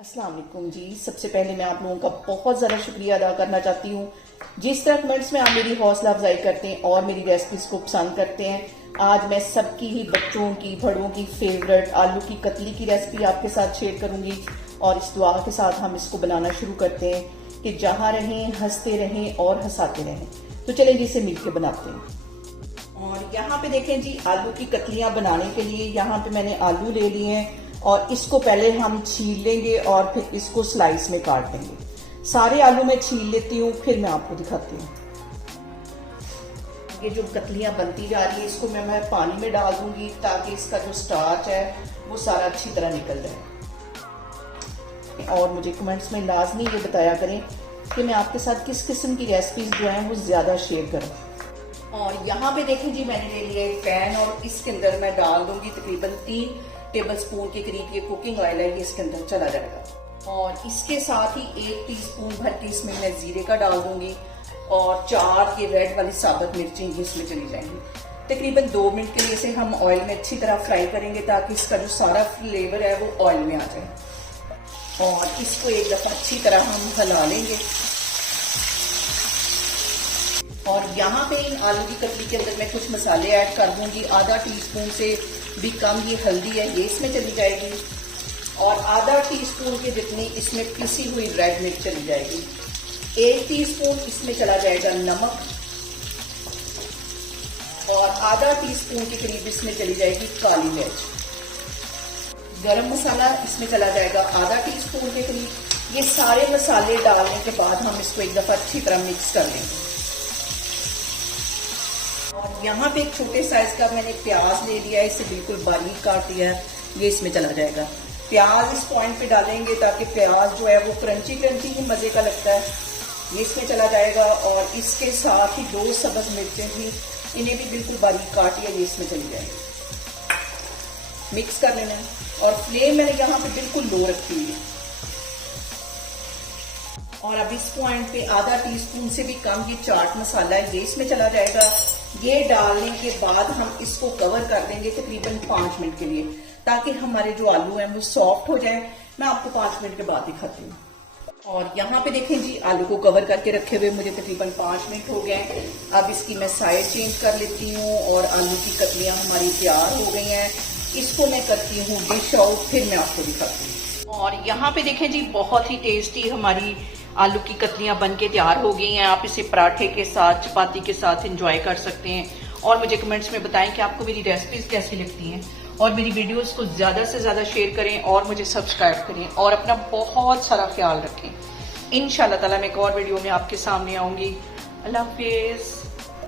अस्सलाम वालेकुम जी। सबसे पहले मैं आप लोगों का बहुत ज़्यादा शुक्रिया अदा करना चाहती हूँ। जिस तरह कमेंट्स में आप मेरी हौसला अफजाई करते हैं और मेरी रेसिपीज को पसंद करते हैं। आज मैं सबकी ही बच्चों की बड़ों की फेवरेट आलू की कतली की रेसिपी आपके साथ शेयर करूंगी और इस दुआ के साथ हम इसको बनाना शुरू करते हैं कि जहाँ रहें हंसते रहें और हंसाते रहें। तो चलें जी इसे मिल के बनाते हैं। और यहाँ पे देखें जी, आलू की कतलियाँ बनाने के लिए यहाँ पे मैंने आलू ले लिए हैं और इसको पहले हम छील लेंगे और फिर इसको स्लाइस में काट लेंगे। सारे आलू मैं छील लेती हूँ, फिर मैं आपको दिखाती हूँ। ये जो कतलियां बनती जा रही है इसको मैं पानी में डाल दूंगी ताकि इसका जो स्टार्च है वो सारा अच्छी तरह निकल जाए। और मुझे कमेंट्स में लाजमी ये बताया करें कि मैं आपके साथ किस किस्म की रेसिपीज जो हैं वो ज्यादा शेयर करूँ। और यहाँ पे देखें जी, मैंने ले लिया एक पैन और इसके अंदर मैं डाल दूंगी तकरीबन 3 टेबल स्पून के करीब ये कुकिंग ऑयल है, ये इसके अंदर चला जाएगा। और इसके साथ ही 1 टीस्पून भर के इसमें मैं जीरे का डाल दूंगी और 4 ये रेड वाली साबुत मिर्चें ये इसमें चली जाएंगी। तकरीबन 2 मिनट के लिए इसे हम ऑयल में अच्छी तरह फ्राई करेंगे ताकि इसका जो सारा फ्लेवर है वो ऑयल में आ जाए। और इसको एक दफा अच्छी तरह हम हिला लेंगे। और यहाँ पे इन आलू की कतली के अंदर मैं कुछ मसाले ऐड कर दूंगी। आधा टीस्पून से भी कम ये हल्दी है, ये इसमें चली जाएगी। और आधा टीस्पून के जितनी इसमें पिसी हुई रेड मिर्च चली जाएगी। 1 टीस्पून इसमें चला जाएगा नमक और आधा टीस्पून के करीब इसमें चली जाएगी काली मिर्च। गरम मसाला इसमें चला जाएगा आधा टीस्पून के करीब। ये सारे मसाले डालने के बाद हम इसको एक दफा अच्छी तरह मिक्स कर लेंगे। और यहाँ पे एक छोटे साइज का मैंने प्याज ले लिया है, इसे बिल्कुल बारीक काट दिया है, ये इसमें चला जाएगा। प्याज इस पॉइंट पे डालेंगे ताकि प्याज जो है वो क्रंची क्रंची ही मजे का लगता है, ये इसमें चला जाएगा। और इसके साथ ही 2 सब्ज मिर्चें थी, इन्हें भी बिल्कुल बारीक काटिए, ये इसमें चली जाएगी। मिक्स कर लेना है और फ्लेम मैंने यहाँ पे बिल्कुल लो रखी हुई है। और अब इस पॉइंट पे आधा टीस्पून से भी कम ये चाट मसाला है, ये इसमें चला जाएगा। ये डालने के बाद हम इसको कवर कर देंगे तकरीबन 5 मिनट के लिए ताकि हमारे जो आलू हैं वो सॉफ्ट हो जाए। मैं आपको 5 मिनट के बाद दिखाती हूँ। और यहाँ पे देखें जी, आलू को कवर करके रखे हुए मुझे तकरीबन 5 मिनट हो गए। अब इसकी मैं साइड चेंज कर लेती हूँ और आलू की कतलियां हमारी तैयार हो गई हैं। इसको मैं करती हूँ डिश आउट, फिर मैं आपको दिखाती हूँ। और यहाँ पे देखें जी, बहुत ही टेस्टी हमारी आलू की कतलियां बन के तैयार हो गई हैं। आप इसे पराठे के साथ, चपाती के साथ एंजॉय कर सकते हैं। और मुझे कमेंट्स में बताएं कि आपको मेरी रेसिपीज कैसी लगती हैं। और मेरी वीडियोस को ज्यादा से ज्यादा शेयर करें और मुझे सब्सक्राइब करें और अपना बहुत सारा ख्याल रखें। इंशाल्लाह ताला मैं एक और वीडियो में आपके सामने आऊंगी। अल्लाह हाफिज।